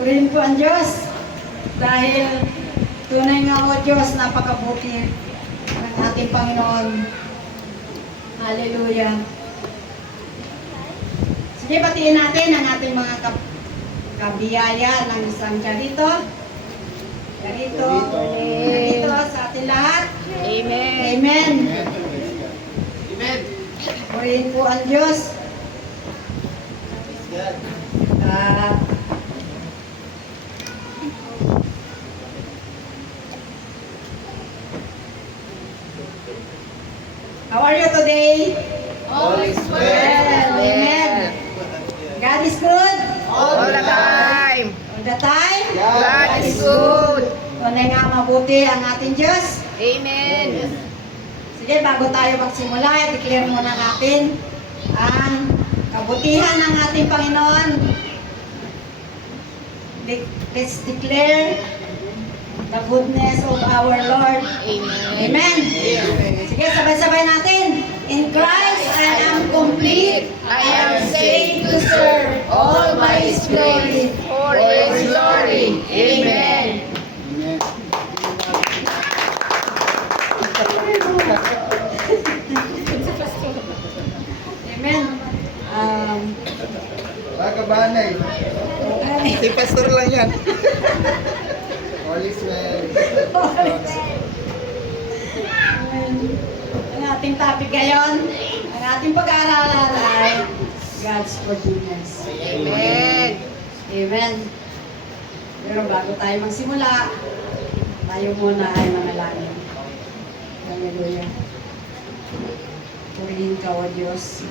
Purihin po ang Diyos. Dahil tunay nga o Diyos, napakabuti ng ating Panginoon. Hallelujah. Sige, batiin natin ang ating mga kabiyaya ng isang Garito sa ating lahat. Amen. Amen. Amen. Purihin po ang Diyos. How are you today? All is Well, amen. God is good All the time. all the time. God is good. Tunay nga mabuti ang ating Diyos. Amen. Sige, bago tayo magsimula, i-declare muna natin ang kabutihan ng ating Panginoon. Let's declare the goodness of our Lord. Amen. Amen. Sige, sabay-sabay natin. In Christ, I am complete. I am saved to serve all by His glory, for His glory. Amen. Amen. Kabanay. Si pastor lang yan. All is well. Ang ating topic ngayon, ang ating pag-aaralan ay God's forgiveness. Amen. Amen. Pero bago tayo magsimula, tayo muna ay manalangin. Hallelujah. Purihin ka, O Diyos.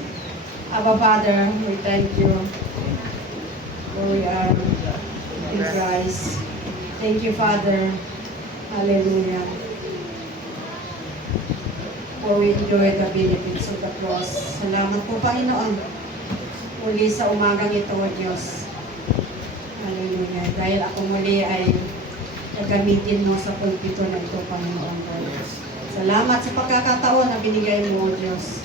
Abba Father, we thank you for we are in Christ. Thank you, Father. Hallelujah. For we enjoy the benefits of the cross. Salamat po, Panginoon. Muli sa umagang ito, O Diyos. Hallelujah. Dahil ako muli ay gagamitin mo sa pulpito na ito, Panginoon. Salamat sa pagkakataon na binigay mo, O Diyos.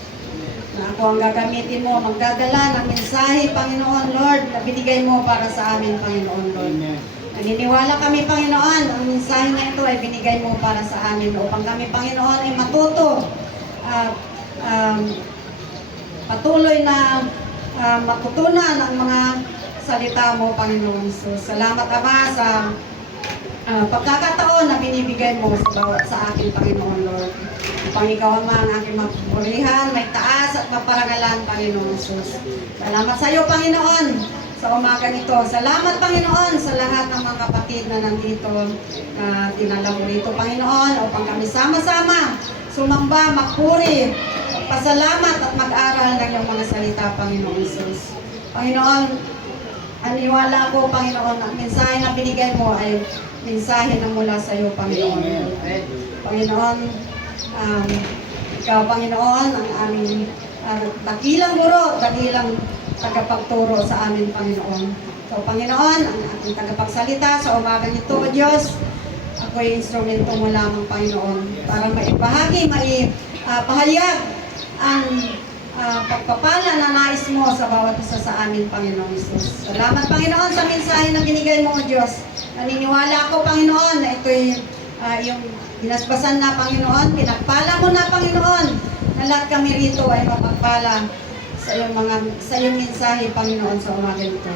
Na ako ang gagamitin mo, magdadala ng mensahe, Panginoon, Lord, na binigay mo para sa amin, Panginoon, Lord. Naniniwala kami, Panginoon, ang mensahe na ito ay binigay mo para sa amin upang kami, Panginoon, ay matuto at patuloy na matutunan ang mga salita mo, Panginoon Jesus. Salamat, Ama, sa pagkakataon na binibigay mo sa akin, Panginoon, Lord. Upang ikaw, Ama, ang aking mapurihan, may taas at maparangalan, Panginoon Jesus. Salamat sa iyo, Panginoon, sa umaga nito. Salamat, Panginoon, sa lahat ng mga kapatid na nandito, na dinala mo rito, Panginoon, upang kami sama-sama sumamba, magpuri, pasalamat at mag-aral ng iyong mga salita, Panginoon Jesus. Panginoon, aniwala ko, Panginoon, ang mensahe na binigay mo ay mensahe na mula sa iyo, Panginoon. Panginoon, ikaw, Panginoon, ang aming dakilang guro, dakilang tagapagturo sa amin, Panginoon. So, Panginoon, ang ating tagapagsalita sa umagang ito, O Diyos, ako'y instrumento mo lamang, Panginoon, para maipahagi, maipahayag ang pagpapala na nais mo sa bawat isa sa amin, Panginoon Jesus. Salamat, Panginoon, sa mensahe na binigay mo, O Diyos. Naniniwala ako, Panginoon, na ito'y yung binasbasan na, Panginoon. Pinagpala mo na, Panginoon, na lahat kami rito ay mapagpala sa iyong mensahe, Panginoon, sa umaga nito.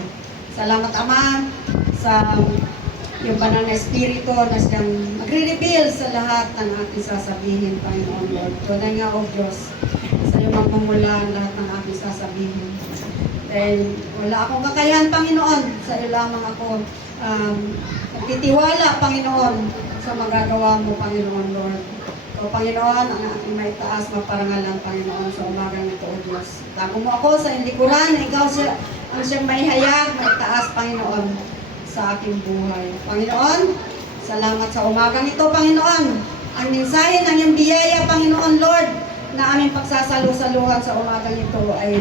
Salamat, Ama, sa yung banal na Espiritu na siyang magre-reveal sa lahat ng aking sasabihin, Panginoon, Lord. Tunay nga, O Diyos, sa iyong magmumula ang lahat ng aking sasabihin. Dahil wala akong kakayahan, Panginoon, sa iyo lamang ako nagtitiwala, Panginoon, sa magagawa mo, Panginoon, Lord. So, Panginoon, ang aking may taas, maparangalan, Panginoon, sa umagang ito, O Diyos. Tago mo ako sa likuran, ikaw ang siyang may hayag, may taas, Panginoon, sa aking buhay. Panginoon, salamat sa umagang ito, Panginoon. Ang mensahe ng iyong biyaya, Panginoon, Lord, na aming pagsasalu-saluhan sa umagang ito ay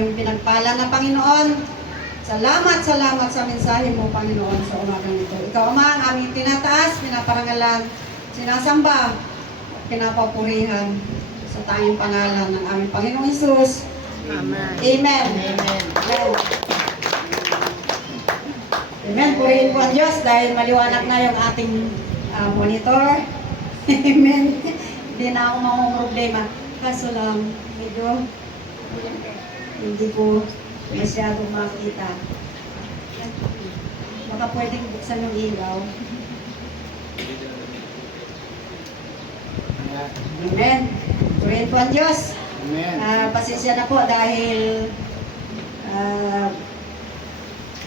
yung pinagpala na, Panginoon. Salamat sa mensahe mo, Panginoon, sa umagang ito. Ikaw, Ama, ang aming tinataas, pinaparangalan, sinasamba, pinapapurihan sa tanging pangalan ng aming Panginoong Hesus. Amen. Amen. Amen. Amen. Amen. Purihin po ang Diyos dahil maliwanag na yung ating monitor. Amen. Hindi na ako mamumroblema. Kaso lang, medyo hindi ko masyadong makita. Baka pwedeng buksan yung ilaw. Amen. Purihin po ang Diyos. Amen. Pasensya na po dahil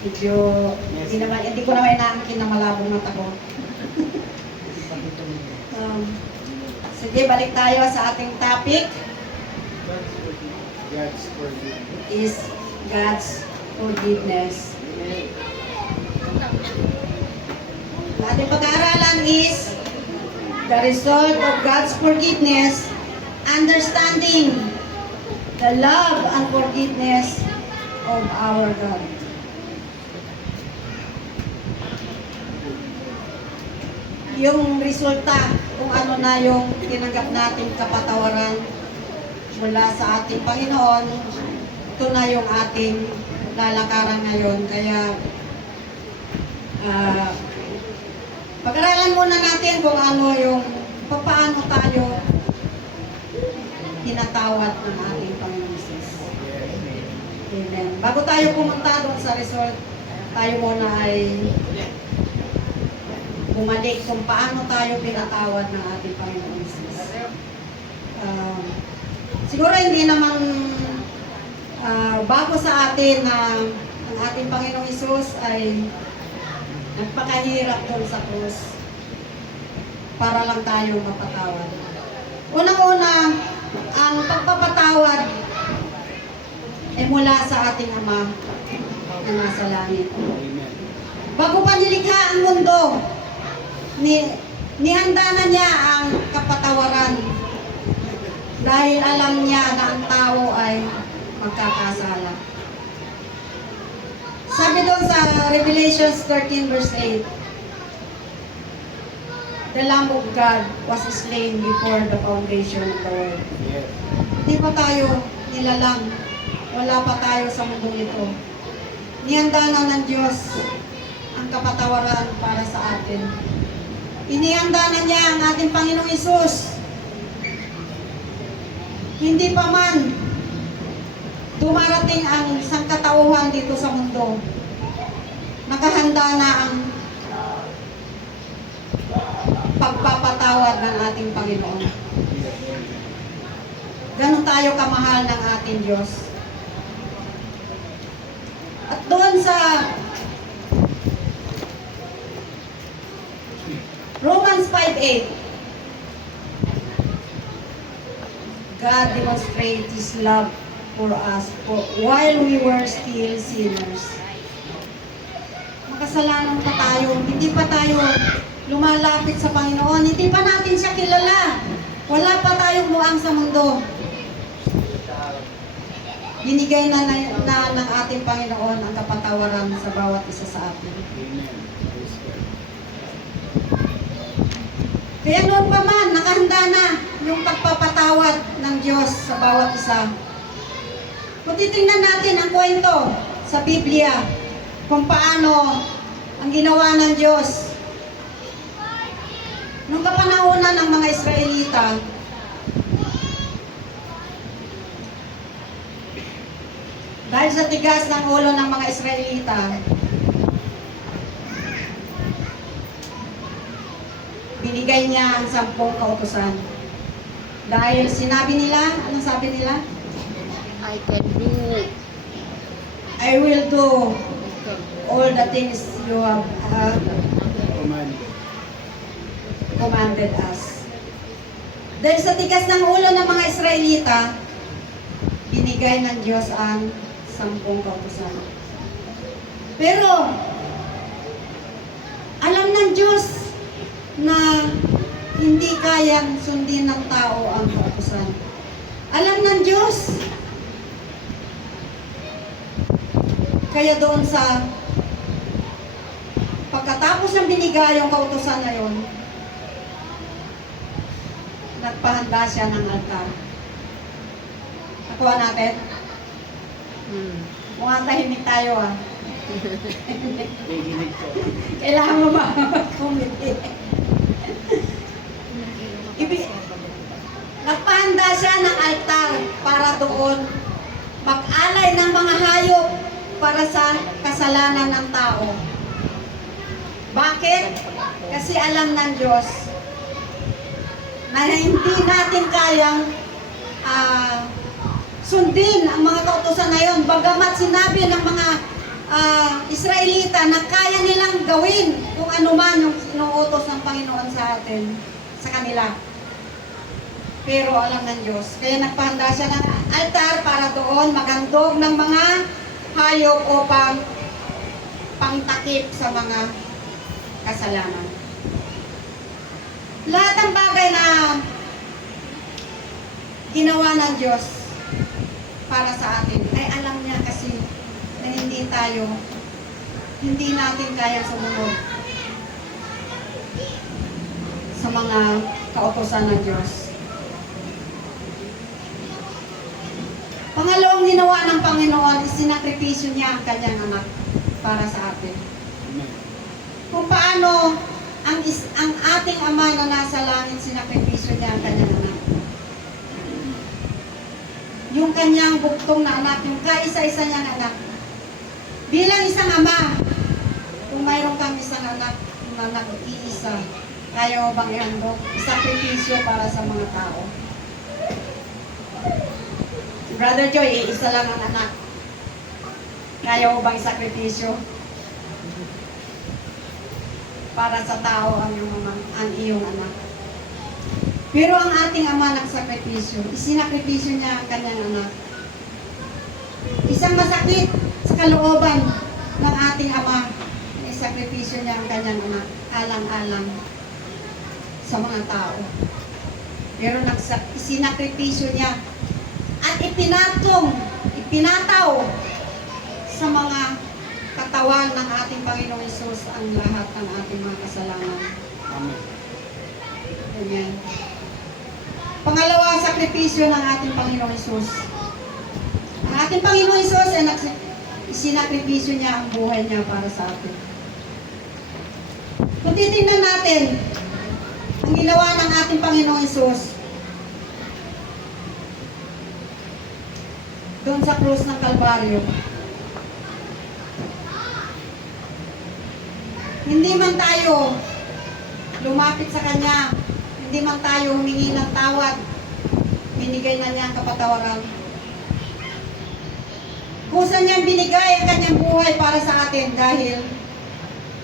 medyo hindi ko naman inaangkin na malabong mata ko. Sige, balik tayo sa ating topic. God's forgiveness. Is God's forgiveness. Ang ating pag-aaralan is the result of God's forgiveness, understanding the love and forgiveness of our God. Yung resulta, kung ano na yung tinanggap nating kapatawaran mula sa ating Panginoon, ito na yung ating lalakaran ngayon. Kaya, pag-aralan muna natin kung ano yung, paano tayo tinatawad ng ating Panginoon Jesus. Amen. Bago tayo pumunta doon sa resort, tayo muna ay bumalik kung paano tayo pinatawad ng ating Panginoon Jesus. Siguro hindi naman bago sa atin na ang ating Panginoong Jesus ay nagpakahirap doon sa krus para lang tayo mapatawad. Unang-una, ang pagpapatawad ay mula sa ating Ama na nasa langit. Bago pa nilikha ang mundo, nihanda na niya ang kapatawaran dahil alam niya na ang tao ay magkakasala. Sabi doon sa Revelations 13 verse 8, the Lamb of God was slain before the foundation of the world. Yes. Hindi pa tayo nilalang. Wala pa tayo sa mundong ito. Nihanda na ng Diyos ang kapatawaran para sa atin. Inihanda na niya ang ating Panginoong Hesus. Hindi pa man dumarating ang sangkatauhan dito sa mundo, nakahanda na ang pagpapatawad ng ating Panginoon. Ganon tayo kamahal ng ating Diyos. At doon sa Romans 5:8, God demonstrates His love for us while we were still sinners. Makasalanan pa tayo, hindi pa tayo lumalapit sa Panginoon, hindi pa natin siya kilala. Wala pa tayong buang sa mundo. Binigay na ng ating Panginoon ang kapatawaran sa bawat isa sa atin. Kaya noon pa man, nakahanda na yung pagpapatawad ng Diyos sa bawat isa. Kung titingnan natin ang kwento sa Biblia, kung paano ang ginawa ng Diyos nung kapanahonan ng mga Israelita, dahil sa tigas ng ulo ng mga Israelita, binigay niya ang 10 kautusan. Dahil sinabi nila, anong sabi nila? I can do. I will do all the things you have commanded us. Dahil sa tigas ng ulo ng mga Israelita, binigay ng Diyos ang 10 kautusan. Pero, alam ng Diyos na hindi kayang sundin ng tao ang kautusan. Alam ng Diyos. Kaya doon sa pagkatapos ng binigay yung kautusan na yun, nagpahanda siya ng altar. Nakuha natin? Mukhang tahimik tayo ah. Nakikinig ko. Kailangan mo mag-committee. Nagpahanda siya ng altar para doon mag-alay ng mga hayop para sa kasalanan ng tao. Bakit? Kasi alam ng Diyos na hindi natin kayang sundin ang mga kautusan na yun. Bagamat sinabi ng mga Israelita na kaya nilang gawin kung ano man yung inuutos ng Panginoon sa atin, sa kanila. Pero alam ng Diyos. Kaya nagpahanda siya ng altar para doon magandog ng mga hayop o pangtakip sa mga kasalanan. Lahat ng bagay na ginawa ng Diyos para sa atin ay alam niya kasi na hindi natin kaya sumunod sa mga kautusan ng Diyos. Pangalawang ginawa ng Panginoon, isinakripisyo niya ang kanyang anak para sa atin. Kung paano ang ating Ama na nasa langit, sinakripisyo niya ang kanyang anak. Yung kanyang buktong na anak, yung kaisa-isa niyang anak. Bilang isang ama, kung mayroon kang isang anak na nag-iisa, kaya mo bang ihandog? Isakripisyo para sa mga tao. Brother Joy, isa lang ang anak. Kaya mo bang isakripisyo? Para sa tao ang iyong anak. Pero ang ating Ama nagsakripisyo, isinakripisyo niya ang kanyang anak. Isang masakit sa kalooban ng ating Ama, isakripisyo niya ang kanyang anak, alang-alang sa mga tao. Pero isinakripisyo niya at ipinataw sa mga katawan ng ating Panginoong Hesus ang lahat ng ating mga kasalanan. Amen. Amen. Pangalawa, sakripisyo ng ating Panginoong Hesus. Ang ating Panginoong Hesus ay isinakripisyo niya ang buhay niya para sa atin. Kung titingnan natin ang ginawa ng ating Panginoong Hesus doon sa krus ng Kalbaryo, hindi man tayo lumapit sa Kanya, hindi man tayo humingi ng tawad, binigay na niya ang kapatawaran. Kusa niyang binigay ang Kanyang buhay para sa atin dahil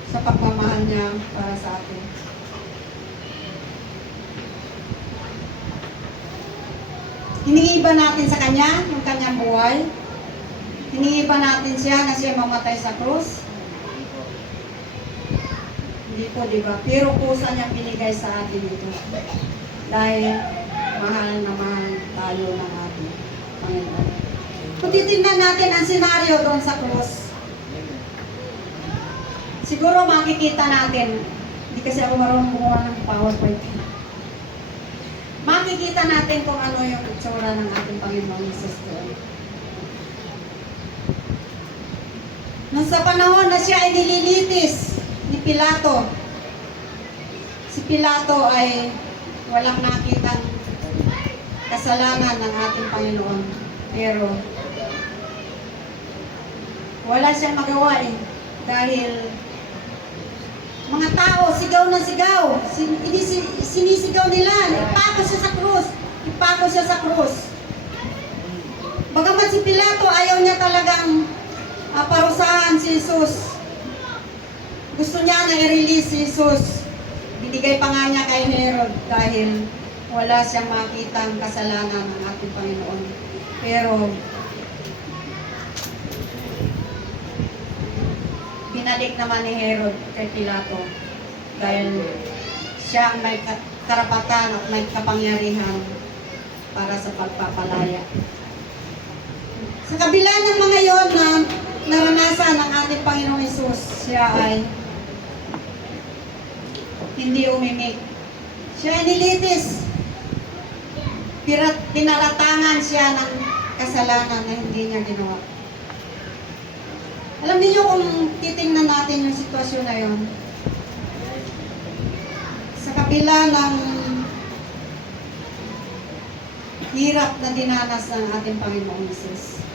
sa pagmamahal niya para sa atin. Hiningi ba natin sa Kanya yung Kanyang buhay? Hiningi ba natin siya na siya mamatay sa krus? Hindi po, di ba? Pero kusa niyang binigay sa atin ito. Dahil mahal na mahal tayo ng ating Panginoon. Kung titignan natin ang senaryo doon sa krus, siguro makikita natin, hindi kasi ako marunong gumawa ng PowerPoint. Makikita natin kung ano yung itsura ng ating Panginoon Jesus doon. Nung sa panahon na siya ay nililitis ni Pilato, si Pilato ay walang nakitang kasalanan ng ating Panginoon. Pero wala siyang magawa dahil mga tao, sigaw na sigaw. Sinisigaw nila. Ipako siya sa krus. Ipako siya sa krus. Bagamat si Pilato, ayaw niya talagang parusahan si Jesus. Gusto niya na i-release si Jesus. Binigay pa nga niya kay Herod dahil wala siyang makitang kasalanan ng ating Panginoon. Pero binalik naman ni Herod kay Pilato dahil siya ang may karapatan at may kapangyarihan para sa pagpapalaya. Sa kabila ng mga yon na naranasan ng ating Panginoong Hesus, siya ay hindi umimik. Siya ay nilitis. Pinaratangan siya ng kasalanan na hindi niya ginawa. Alam niyo kung titingnan natin yung sitwasyon na yun, sa kabila ng hirap na dinanas ng ating Panginoong Hesus,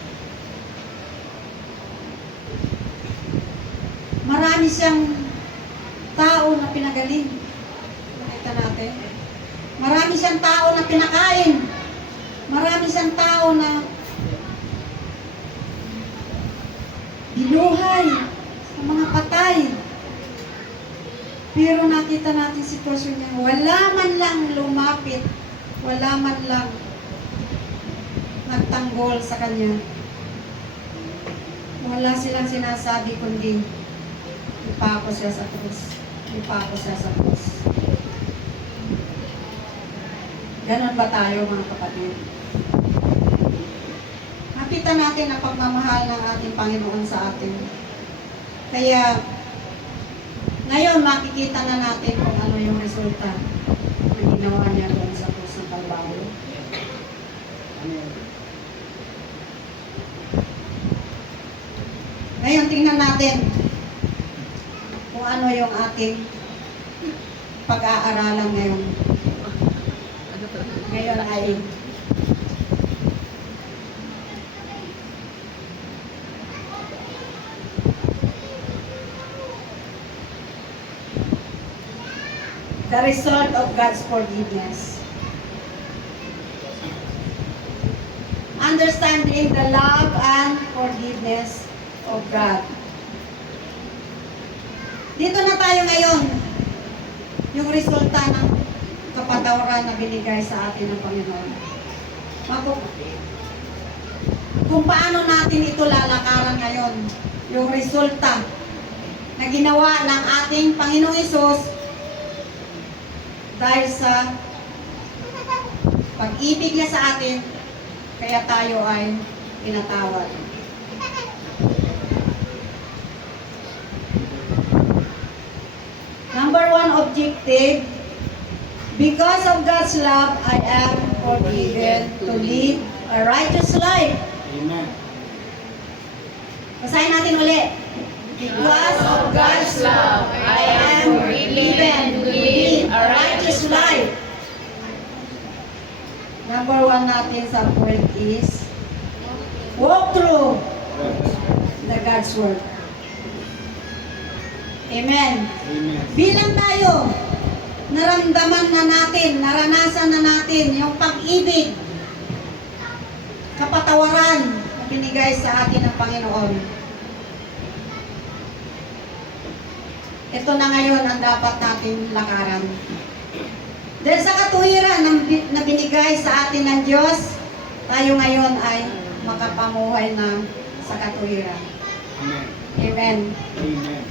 marami siyang tao na pinagaling. Nakita natin. Marami siyang tao na pinakain. Marami siyang tao na binuhay sa mga patay. Pero nakita natin sitwasyon niya, wala man lang lumapit, wala man lang nagtanggol sa kanya. Wala silang sinasabi kundi ipako siya sa krus. Ipako siya sa krus. Ganon ba tayo mga kapatid? Nakita natin ang pagmamahal ng ating Panginoon sa atin. Kaya, ngayon makikita na natin kung ano yung resulta na ginawa niya doon sa krus ng Kalbaryo. Ngayon, tingnan natin kung ano yung ating pag-aaralan ngayon. Ngayon ay the result of God's forgiveness. Understanding the love and forgiveness of God. Dito na tayo ngayon. Yung resulta ng kapatawaran na binigay sa atin ng Panginoon. Kung paano natin ito lalakaran ngayon. Yung resulta na ginawa ng ating Panginoong Hesus dahil sa pag-ibig niya sa atin, kaya tayo ay pinatawad. Number 1 objective, because of God's love, I am forgiven to live a righteous life. Amen. Basahin natin ulit. Because of God's love, I am forgiven to live a righteous life. Number 1 natin sa point is, walk through the God's Word. Amen. Amen. Bilang tayo, naramdaman na natin, naranasan na natin yung pag-ibig, kapatawaran na binigay sa atin ng Panginoon. Ito na ngayon ang dapat natin lakaran. Dahil sa katuwiran na binigay sa atin ng Diyos, tayo ngayon ay makapamuhay na sa katuwiran. Amen. Amen. Amen.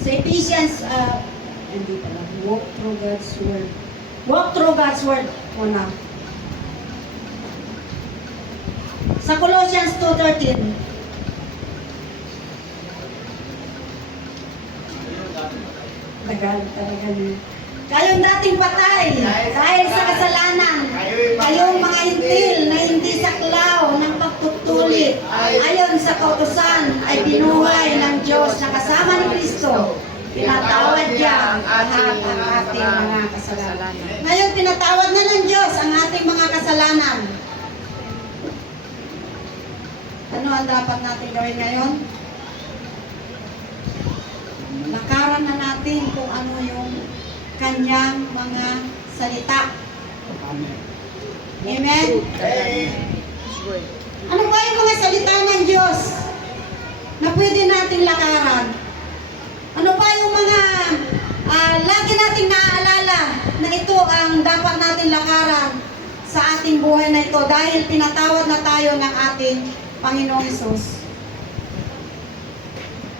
Sa Ephesians, hindi pala, walk through God's Word. Walk through God's Word muna. Sa Colossians 2:13. Tagal talaga niya. Kayong dating patay dahil sa kasalanan, kayong mga hintil na hindi saklaw ng pagtutulit ayon sa kautusan ay binuhay ng Diyos na kasama ni Kristo. Pinatawad niya ang lahat ng ating mga kasalanan. Ngayon, pinatawad na ng Diyos ang ating mga kasalanan. Ano ang dapat natin gawin ngayon? Lakaran na natin kung ano yung kanyang mga salita. Amen. Amen? Ano ba yung mga salita ng Diyos na pwede nating lakaran? Ano ba yung mga lagi nating naaalala na ito ang dapat natin lakaran sa ating buhay na ito dahil pinatawad na tayo ng ating Panginoong Hesus?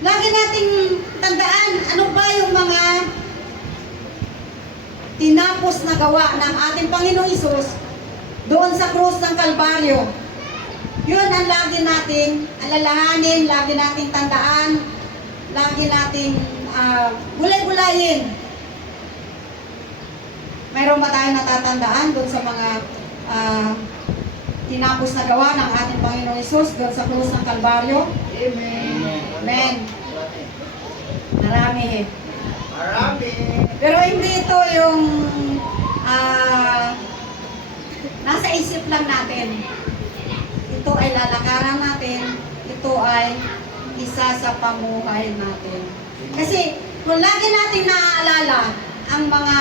Lagi nating tandaan, ano ba yung mga tinapos na gawa ng ating Panginoong Hesus doon sa krus ng Kalbaryo. Yun ang lagi nating alalahanin, lagi nating tandaan, lagi nating gulay-gulayin. Mayroon ba tayong natatandaan doon sa mga tinapos na gawa ng ating Panginoong Hesus doon sa krus ng Kalbaryo? Amen. Marami eh. Pero hindi ito yung nasa isip lang natin. Ito ay lalakaran natin. Ito ay isa sa pamuhay natin. Kasi kung lagi natin naaalala ang mga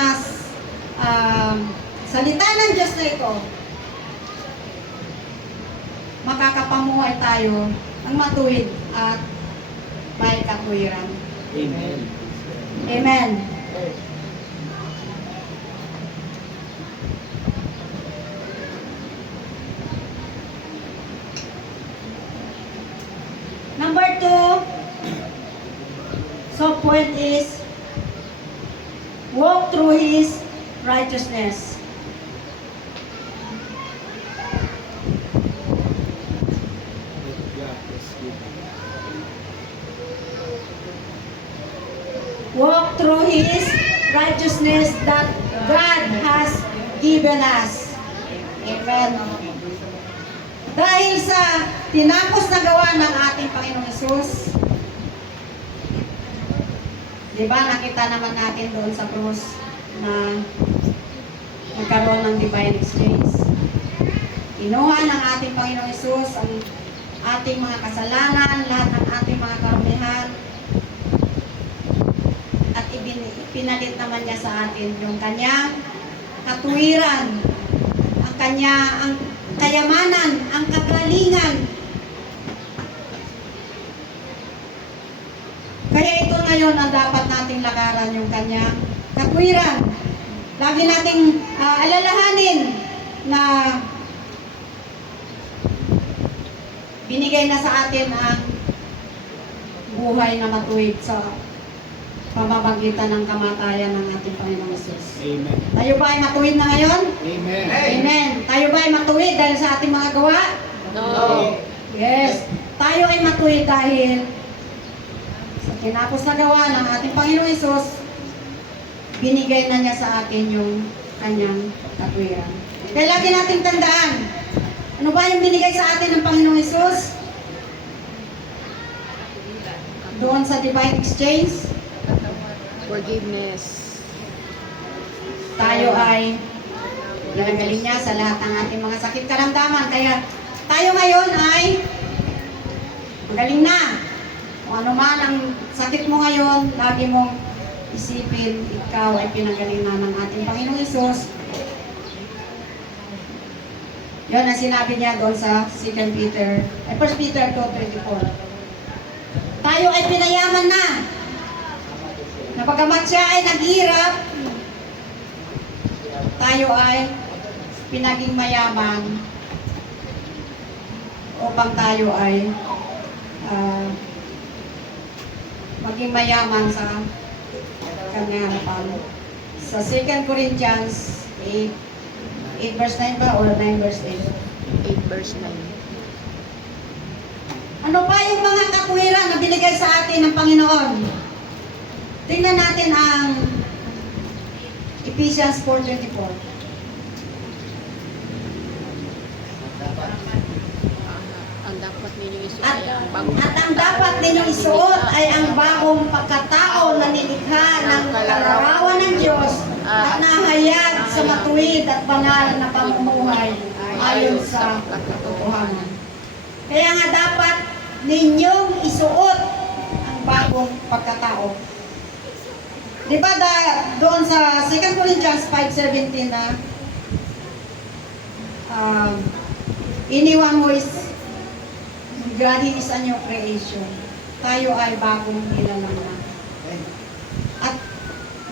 salita ng Diyos na ito, makakapamuhay tayo ng matuwid at may katwiran. Amen. Amen. Number 2, so point is, walk through His righteousness. Walk through His righteousness that God has given us. Amen. Dahil sa tinapos na gawa ng ating Panginoong Hesus, di ba nakita naman natin doon sa cross na nagkaroon ng divine exchange. Kinuha ng ating Panginoong Hesus ang ating mga kasalanan, lahat ng ating mga karumihan, at pinalit naman niya sa atin yung kanyang katuwiran, ang kayamanan, ang kagalingan. Kaya ito ngayon ang dapat nating lakaran, yung kanyang katwiran. Lagi nating alalahanin na binigay na sa atin ang buhay na matuwid sa pamamagitan ng kamatayan ng ating Panginoong Hesus. Amen. Tayo ba ay matuwid na ngayon? Amen. Amen. Tayo ba ay matuwid dahil sa ating mga gawa? No. Yes. Tayo ay matuwid dahil sa tinapos na gawa ng ating Panginoong Hesus, binigay na niya sa atin yung kanyang katwiran. Kaya lagi nating tandaan, ano ba yung binigay sa atin ng Panginoong Hesus? Doon sa divine exchange, Forgiveness. tayo ay ginagaling niya sa lahat ng ating mga sakit karamdaman. Kaya tayo ngayon ay magaling na. Kung ano man ang sakit mo ngayon, lagi mong isipin, ikaw ay pinagaling na ng ating Panginoong Hesus. Yun ang sinabi niya doon sa 1 Peter 2:24. Tayo ay pinayaman na. Napagamat siya ay naghirap, tayo ay pinaging mayaman upang tayo ay maging mayaman sa kanyang harapan. Sa 2 Corinthians 8 verse 9 ba or 9 verse 8? 8 verse 9. Ano pa yung mga katwiran na binigay sa atin ng Panginoon? Tingnan natin ang Ephesians 4:24. Ang dapat ninyong isuot At, ay ang bagong at ang dapat ninyong isuot ay ang bagong pagkatao na nilikha ng kalarawan ng Diyos at nahayag sa matuwid at banal na pamumuhay ayon sa katotohanan. Kaya nga dapat ninyong isuot ang bagong pagkatao. Di ba doon sa 2 Corinthians 5:17 na iniwan mo is God is a new creation. Tayo ay bagong nilalang na. At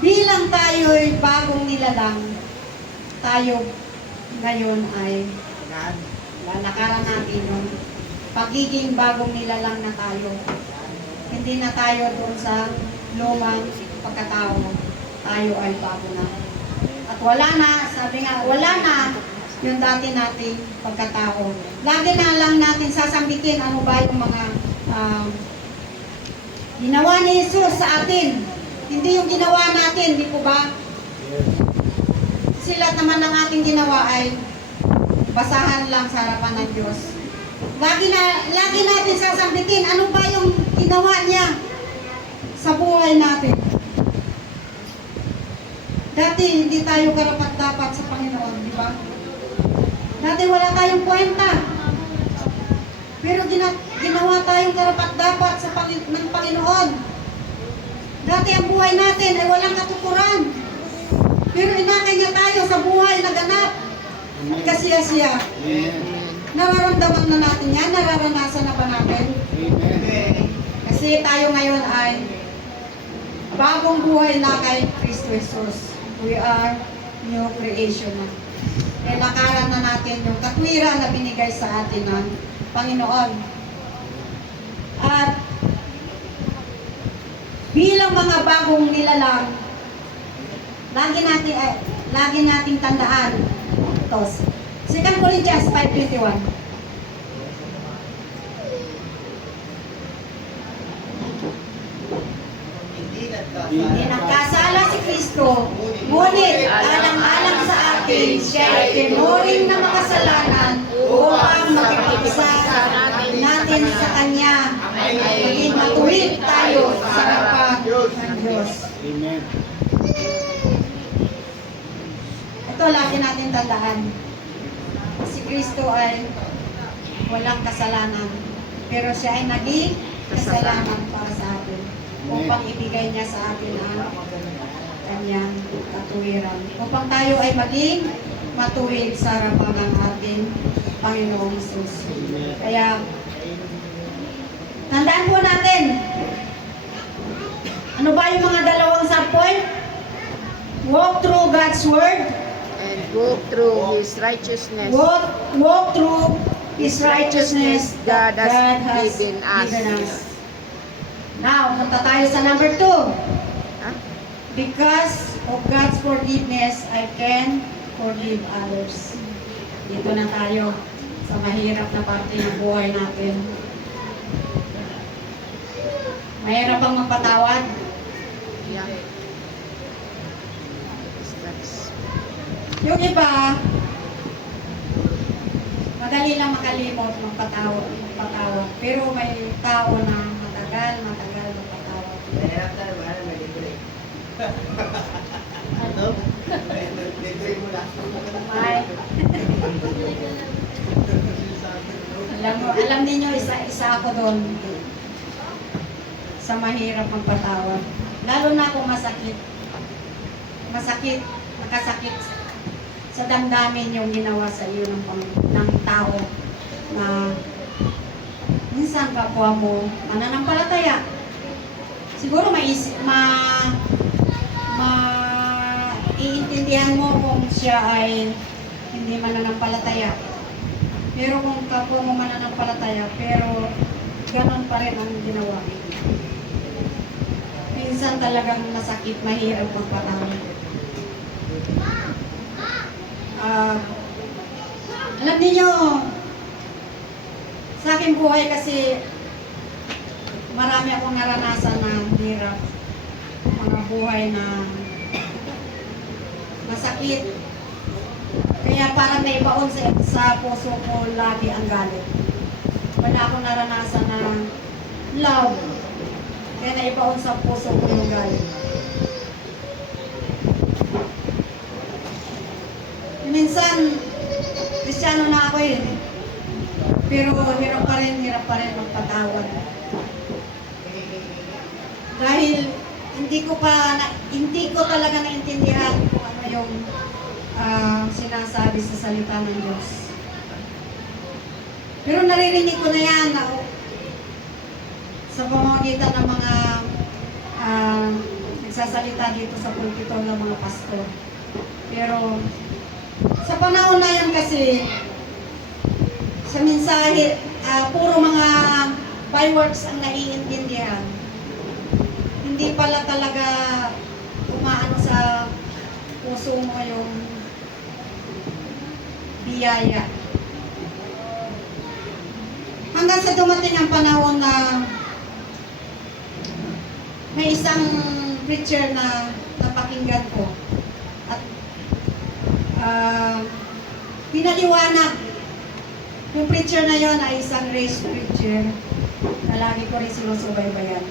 bilang tayo ay bagong nilalang, tayo ngayon ay lalakaran natin yung pagiging bagong nilalang na tayo. Hindi na tayo doon sa lumang pagkatao, tayo ay bago na. At wala na, sabi nga, wala na yung dati nating pagkatao. Lagi na lang natin sasambitin ano ba yung mga ginawa ni Jesus sa atin. Hindi yung ginawa natin, di po ba? silat naman ng ating ginawa ay basahan lang sa harapan ng Diyos. Lagi natin sasambitin, ano ba yung ginawa niya sa buhay natin. Dati, hindi tayo karapat-dapat sa Panginoon, di ba? Dati wala tayong kwenta. Pero ginawa tayong karapat-dapat ng Panginoon. Dati ang buhay natin ay walang katuturan. Pero inakay niya tayo sa buhay na ganap. Kasiya-siya. Nararamdaman na natin yan? Nararanasan na ba natin? Kasi tayo ngayon ay bagong buhay na kay Kristo Jesus. We are new creation na. Nilakaran na natin yung katwiran na binigay sa atin ng Panginoon. At bilang mga bagong nilalang, lagi nating tandaan ito. 2 Corinthians 5:21. Hindi nagkasala si Kristo, ngunit alang-alang sa atin, siya ay tinuring na makasalanan upang makipagsa natin sa Kanya, maging matuwid tayo sa harapan ng Diyos. Amen. Ito lagi natin tandaan. Si Kristo ay walang kasalanan, pero siya ay naging kasalanan para sa atin upang ibigay niya sa atin ang kanyang katuwiran. Upang tayo ay maging matuwid sa harapan ng ating Panginoong Jesus. Kaya, tandaan po natin, ano ba yung mga dalawang subpoint? Walk through God's Word. And walk through His righteousness. Walk through His righteousness that God has given us. Now, punta tayo sa number 2. Huh? Because of God's forgiveness, I can forgive others. Dito na tayo sa mahirap na parte ng buhay natin. Mahirap bang magpatawad? Yeah. That's Yung iba, madali lang makalimot magpatawad. Pero may tao na matagal magpatawad. Ay. Alam niyo, isa ako doon sa mahirap magpatawad. Lalo na kung masakit, nakasakit sa damdamin yung ginawa sa iyo ng tao na minsan kapwa mo mananampalataya. Siguro iintindihan mo kung siya ay hindi mananampalataya. Pero kung kapwa mo mananampalataya, pero ganon pa rin ang ginawa. Minsan talagang masakit, mahirap magpatawad. Alam niyo, sa aking buhay kasi marami akong naranasan na hirap, mga buhay na masakit. Kaya parang naibaon sa puso ko lagi ang galit. Wala akong naranasan na love. Kaya naibaon sa puso ko yung galit. Minsan, Kristiyano na ako eh. Pero hirap pa rin magpatawad. Dahil hindi ko talaga naintindihan kung ano yung sinasabi sa salita ng Diyos. Pero naririnig ko na yan sa pamamagitan ng mga nagsasalita dito sa pulpito ng mga pastor. Pero sa panahon na yan kasi, sa mensahe, puro mga fireworks ang naiintindihan. Hindi pala talaga umaano sa puso mo yung biyaya. Hanggang sa dumating ang panahon na may isang preacher na napakinggan ko. At pinaliwanag. Yung preacher na yon ay isang race preacher na lagi ko rin sinusubaybayan.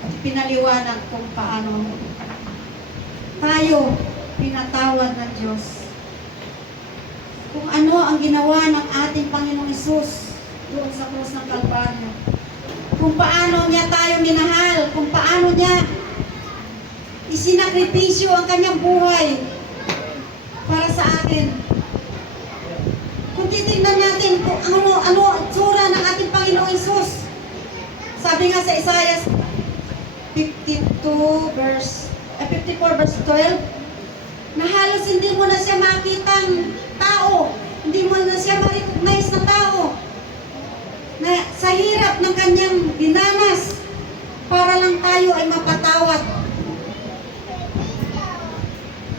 At pinaliwanag kung paano tayo pinatawad ng Diyos. Kung ano ang ginawa ng ating Panginoong Hesus doon sa krus ng Kalbaryo. Kung paano niya tayo minahal, kung paano niya isinakripisyo ang kanyang buhay para sa atin. Kung titignan natin kung ano itsura ng ating Panginoong Hesus. Sabi nga sa Isaiah 54 verse 12, na halos hindi mo na siya makitang tao, hindi mo na siya ma-recognize na tao, na sa hirap ng kanyang dinanas para lang tayo ay mapatawad.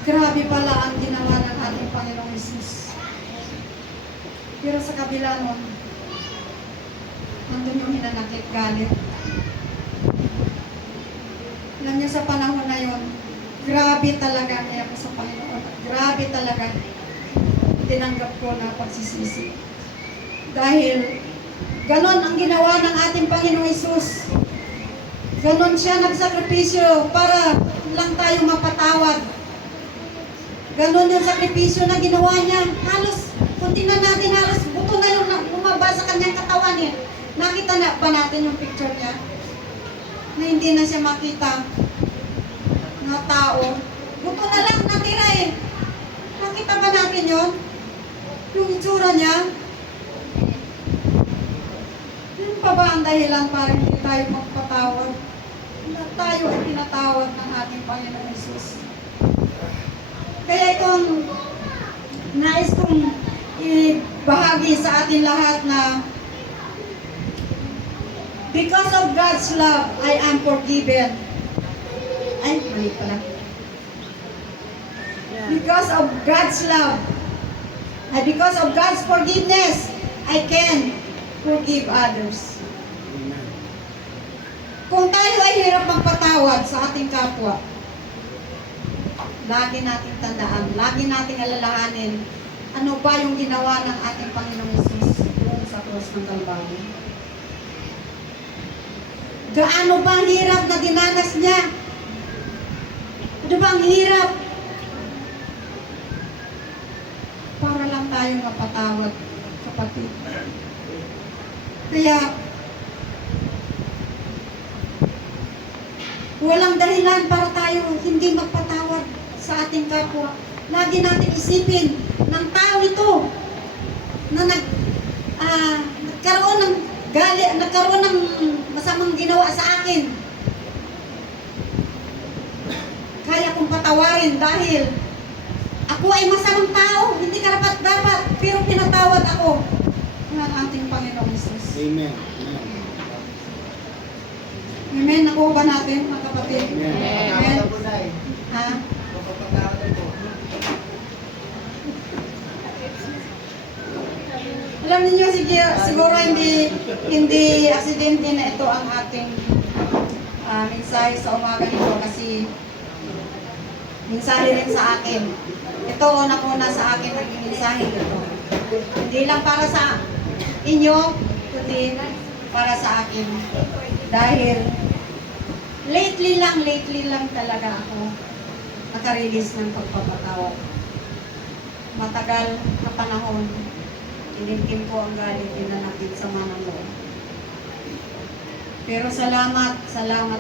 Grabe pala ang ginawa ng ating Panginoong Hesus. Pero sa kabila nun, nandun yung hinanakit galit. Alam niyo sa panahon na yon, grabe talaga kaya ko sa Panginoon. Grabe talaga tinanggap ko na pagsisisi. Dahil ganon ang ginawa ng ating Panginoong Hesus. Ganon siya nagsakripisyo para lang tayo mapatawad. Ganon yung sakripisyo na ginawa niya. Halos, kung tingnan natin, halos buto na yung bumaba sa kanyang katawan eh. Nakita na ba natin yung picture niya? Na hindi na siya makita na tao. Buto na lang natira eh. Nakita ba natin yon? Yung itsura niya? Yun pa ba ang dahilan para hindi tayo magpatawad? Na tayo ay pinatawad ng ating Panginoong Hesus. Kaya itong nais kong ibahagi sa atin lahat na because of God's love, I am forgiven. Ay, mali pala. Because of God's love, because of God's forgiveness, I can forgive others. Kung tayo ay hirap magpatawad sa ating kapwa, lagi nating tandaan, lagi nating alalahanin, ano ba yung ginawa ng ating Panginoong Hesus doon sa krus ng Kalbaryo. Gaano ba ang hirap na dinanas niya? Ano ba ang hirap? Para lang tayo mapatawad, kapatid. Kaya, walang dahilan para tayo hindi magpatawad sa ating kapwa. Lagi natin isipin ng tao ito na nagkaroon ng masamang ginawa sa akin. Kaya kong patawarin dahil ako ay masamang tao, hindi karapat-dapat, pero pinatawad ako ng ating Panginoong Hesus. Amen. Amen. Nakuha ba natin, mga kapatid? Amen. Amen. Ha? Alam niyo siguro hindi aksidente na ito ang ating mensahe sa umaga nito kasi mensahe rin sa akin. Ito una-una sa akin naging mensahe ito. Hindi lang para sa inyo, kundi para sa akin. Dahil lately lang talaga ako nakarelease ng pagpapatawad. Matagal na panahon, tinimkim ko ang galit, dinanakit sa mananong. Pero salamat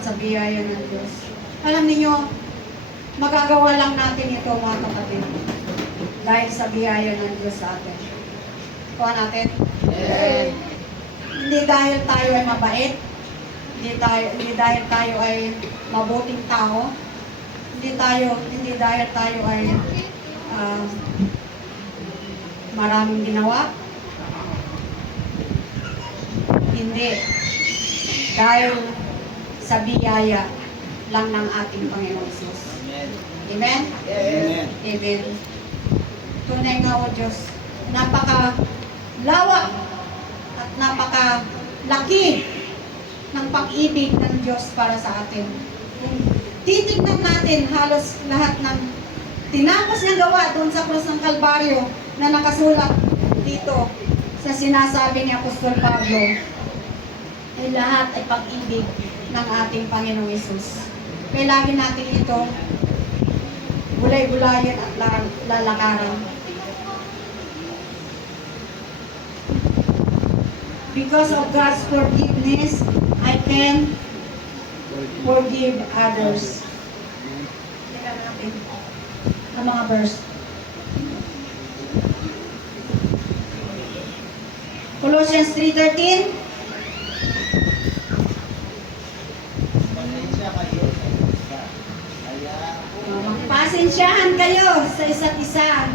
sa biyaya ng Diyos. Alam niyo, magagawa lang natin ito, mga kapatid, dahil sa biyaya ng Diyos sa atin. Kuha natin? Yes. Hindi dahil tayo ay mabait, hindi dahil tayo ay mabuting tao, hindi dahil tayo ay maraming ginawa. Hindi. Dahil sa biyaya lang ng ating Panginoong Hesus. Amen? Amen. Amen. Tunay nga o Diyos, napaka-lawak at napaka-laki ng pag-ibig ng Diyos para sa atin. Kung titignan natin halos lahat ng tinapos niyang gawa doon sa krus ng Kalbaryo na nakasulat dito sa sinasabi ni Apostol Pablo, ay lahat ay pag-ibig ng ating Panginoong Hesus. Kaya lagi natin ito bulay-bulayan at lalakaran. Because of God's forgiveness, I can forgive others. Tingnan natin ang mga verse. Colossians 3:13. Magpasensyahan kayo sa isa't isa.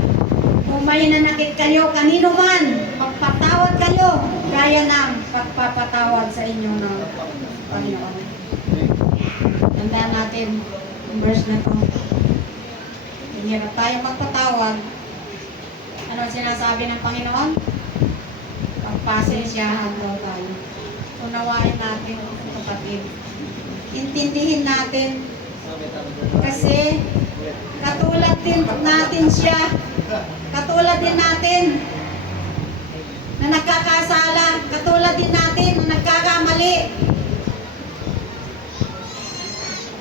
Kung may nanakit kayo, kanino man, magpatawad kayo, gaya ng pagpapatawad sa inyo ng Panginoon. Tandaan natin ang verse na to. Hirap tayo magpatawad. Ano ang sinasabi ng Panginoon? Pagpasensyahan daw tayo. Unawain natin, kapatid. Intindihin natin. Kasi katulad din natin siya. Katulad din natin na nagkakasala. Katulad din natin na nagkakamali.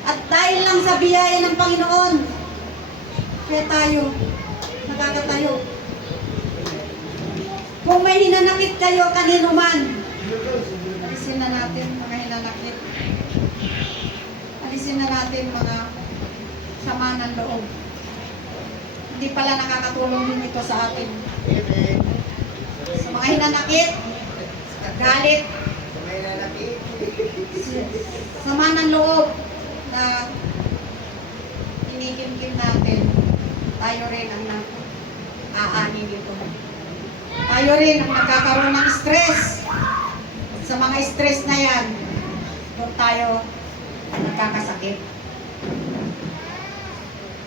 At dahil lang sa biyaya ng Panginoon, kaya tayo nakakatayo. Kung may hinanakit kayo kanino man, alisin na natin mga hinanakit. Alisin na natin mga sama ng loob. Hindi pala nakakatulong din ito sa atin. Sa mga hinanakit, galit, sama ng loob na kinikimkim natin, tayo rin ang aani dito. Tayo rin ang nagkakaroon ng stress. At sa mga stress na yan, doon tayo nagkakasakit.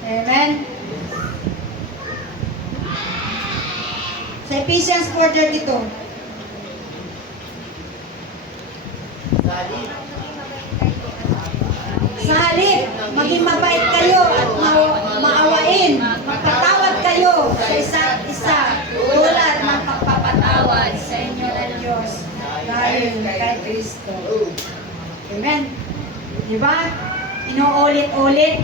Amen? Sa Ephesians 4:32. Sa halip, maging mabait kayo at maawain. Magpatawad kayo sa isa't isa tulad ng pagpapatawad sa inyo ng Diyos dahil kay Kristo. Amen? Diba? Inuulit-ulit.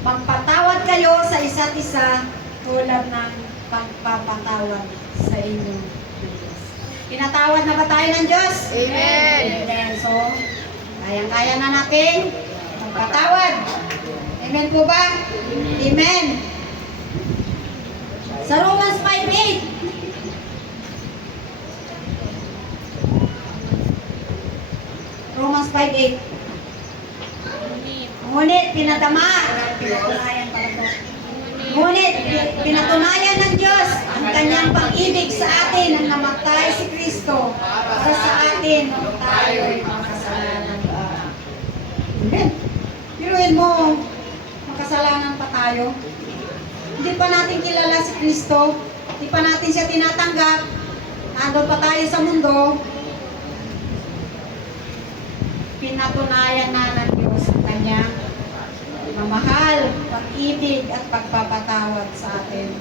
Magpatawad kayo sa isa't isa tulad ng pagpapatawad sa inyo. Pinatawad na ba tayo ng Diyos? Amen. Amen. So, kayang-kaya na natin magpatawad. Amen po ba? Amen. Sa Romans 5:8. Romans 5:8. Ngunit pinatama, pinatunayan pala to. Ngunit pinatunayan ng Diyos ang kanyang pag-ibig sa atin nang namatay si Kristo para sa atin nung tayo ay makasalanan pa. Amen. Piruin mo, makasalanan pa tayo. Hindi pa natin kilala si Kristo. Hindi pa natin siya tinatanggap. Nandun pa tayo sa mundo. Pinatunayan na ng Diyos ang kanyang mamahal, pag-ibig at pagpapatawad sa atin.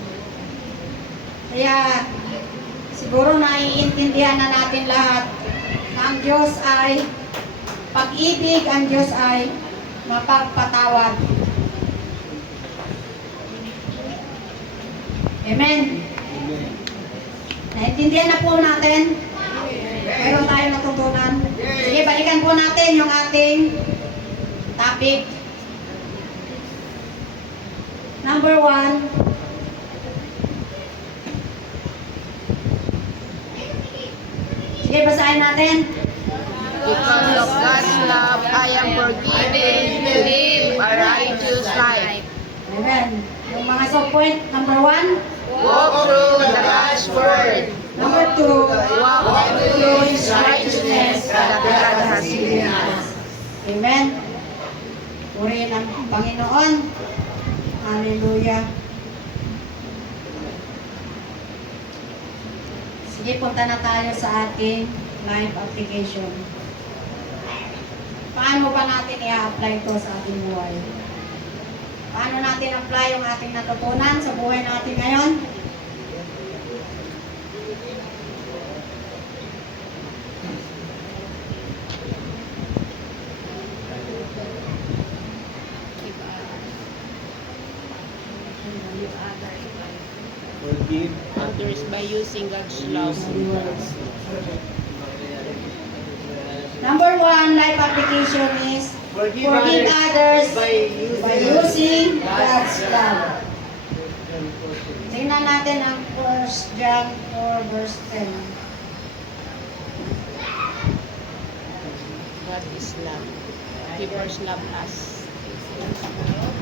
Kaya siguro naiintindihan na natin lahat na ang Diyos ay pag-ibig, ang Diyos ay mapagpatawad. Amen. Naintindihan na po natin. Meron tayong natutunan. Sige, balikan po natin yung ating topic. Number 1. Sige, basahin natin. Because of God's love, I am forgiven to live a righteous life. Amen. Yung mga sub-point, number 1. Walk through the God's word. Number 2. Walk through His righteousness that God has given us. Amen. Purihin ang Panginoon. Hallelujah. Sige, punta na tayo sa ating life application. Paano ba natin i-apply ito sa ating buhay? Paano natin apply yung ating natutunan sa buhay natin ngayon? Forgive Others by using God's love. Number 1, life application is forgive others by using God's love. Tingnan natin ang 1 John 4 verse 10. God is love. He first loved us.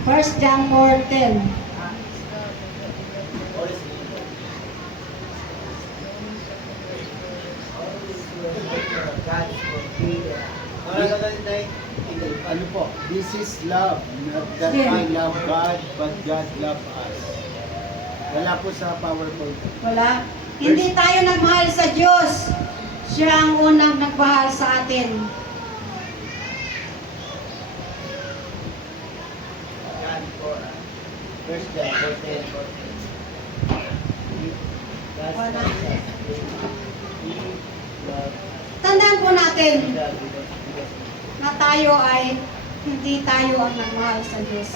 1 John 4:10. Ano po? This is love. Not that I love God, but God love us. Wala po sa PowerPoint. Wala. Hindi tayo nagmahal sa Diyos. Siya ang unang nagmahal sa atin. First John 4:10. Wala. Tandaan po natin na tayo ay hindi tayo ang nagmahal sa Diyos.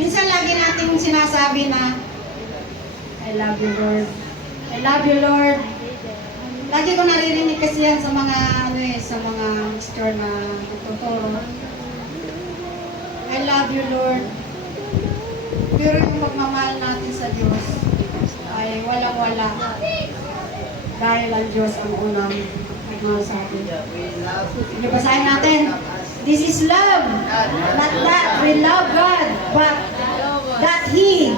Minsan lagi nating sinasabi na I love you Lord. I love you Lord. Lagi ko naririnig kasi yan sa mga sa mga pastor na nagtuturo. I love you Lord. Pero yung pagmamahal natin sa Diyos ay walang-wala. Dahil ang Diyos ang unang nagmahal sa atin. Hindi basahin natin. This is love. Not that we love God, but that He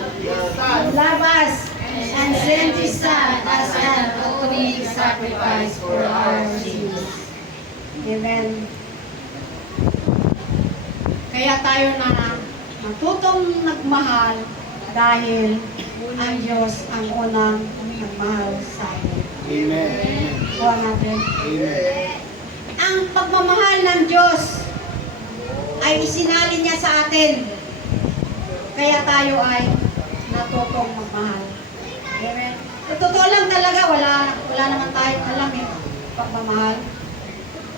loved us and sent His Son as an atoning sacrifice for our sins. Amen. Kaya tayo na matutong nagmahal dahil ang Diyos ang unang nagmahal sa atin. Amen. Kuha natin. Amen. Ang pagmamahal ng Diyos ay isinalin niya sa atin. Kaya tayo ay natutong magmahal. Amen. Totoo lang talaga, wala naman tayong alam eh, pagmamahal.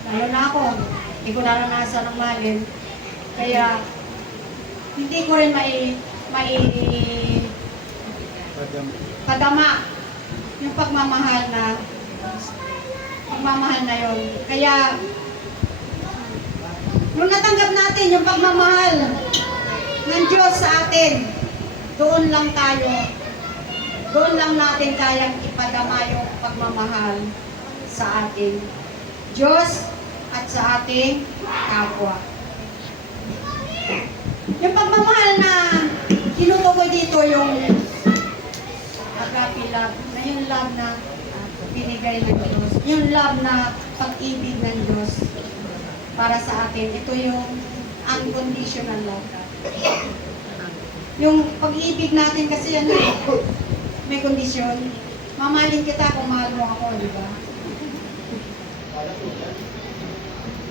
Lalo na ako, hindi ko naranasan ng mahalin. Kaya, hindi ko rin padama yung pagmamahal na yon. Kaya, nung natanggap natin yung pagmamahal ng Diyos sa atin, doon lang natin kayang ipadama yung pagmamahal sa ating Diyos at sa ating kapwa. Yung pagmamahal na tinutukoy dito yung agape love, na yung love na binigay ng Diyos, yung love na pag-ibig ng Diyos para sa atin. Ito yung unconditional love. Yung pag-ibig natin kasi yan may kondisyon. Mamahalin kita kung mahal mo ako, di ba?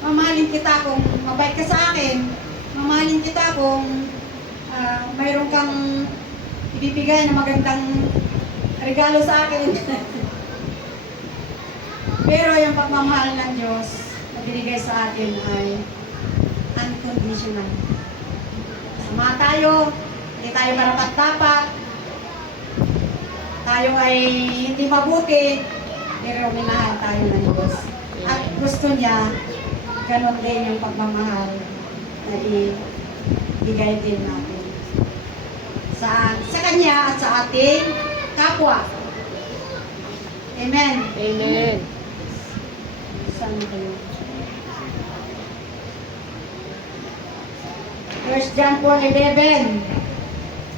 Mamahalin kita kung mabait ka sa akin. Mamahalin kita kung mayroon kang ibibigay na magandang regalo sa akin. Pero yung pagmamahal ng Diyos na binigay sa atin ay unconditional. Sama tayo, hindi tayo marapat-dapat, tayo ay hindi mabuti, pero minahal tayo ng Diyos. At gusto niya, ganon din yung pagmamahal na ibigay din natin sa Kanya at sa ating kapwa. Amen. Amen. Saan kayo? 1 John 4:11.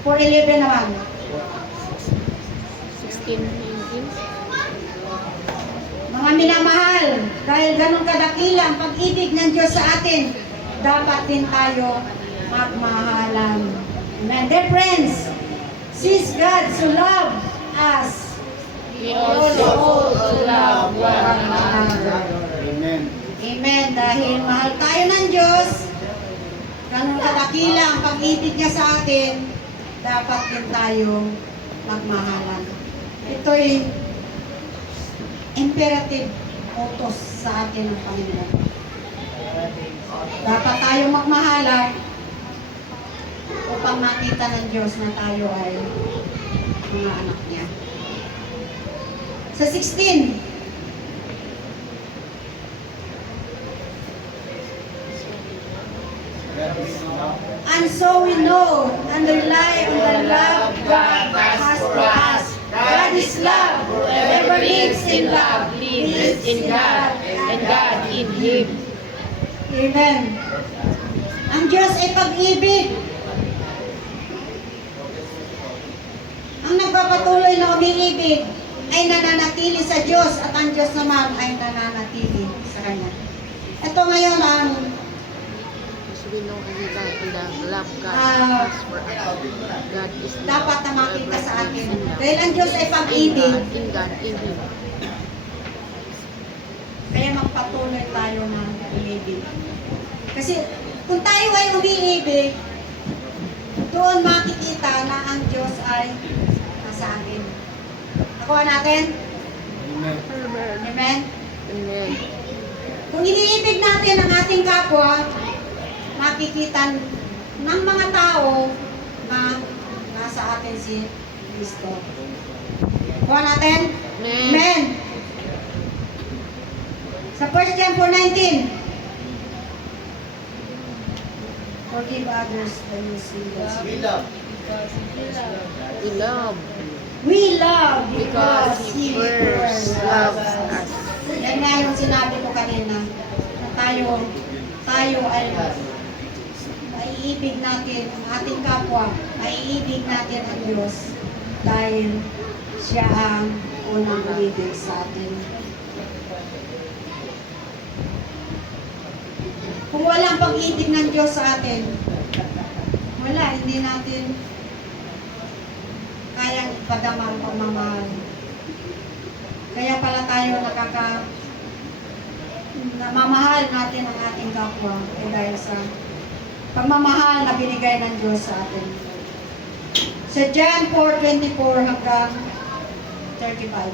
4:11 naman. 16, 19. Mga minamahal, dahil ganun kadakila ang pag-ibig ng Diyos sa atin, dapat din tayo magmahalan. Amen. Dear friends, since God so loved us, We also ought to love one another. Amen. Amen. Dahil mahal tayo ng Diyos, ganun kadakila ang pag-ibig niya sa atin, dapat din tayo magmahalan. Ito'y imperative utos sa atin ng Panginoon. Dapat tayo magmahalan upang makita ng Diyos na tayo ay mga anak niya. Sa 16, That is love. and so we know and rely on the love God has for us. God is love. Whoever lives in love lives in God, and God in him. Amen. Ang Diyos ay pag-ibig. Ang nagpapatuloy na umiibig ay nananatili sa Diyos at ang Diyos naman ay nananatili sa Kanya. Ito ngayon ang We know and the love God Ah, has for us. God is love. dapat na makita sa Whoever atin. lives in love. Dahil ang Diyos ay In pag-ibig, God, in God, in him. kaya magpatuloy tayo na umiibig. Kasi kung tayo ay umiibig, doon makikita na ang Diyos ay nasa atin. Nakuha natin? Amen. Amen? Amen. Kung iniibig natin ang ating kapwa, makikita ng mga tao na nasa atin si Kristo. Kuha natin? Amen. Amen. Sa 1 John 4:19. Forgive others when you see us. We love. We love We love because because He He first first loves loved us. us. Yan nga yung sinabi ko kanina, na tayo ay maiibig natin ang ating kapwa, maiibig natin ang Diyos dahil siya ang unang umibig sa atin. Kung walang pag-ibig ng Diyos sa atin, wala, hindi natin kayang ipadama ang pagmamahal. Kaya pala tayo namamahal natin ang ating kapwa dahil sa pagmamahal na binigay ng Diyos sa atin. Sa John 4:24 hanggang 35.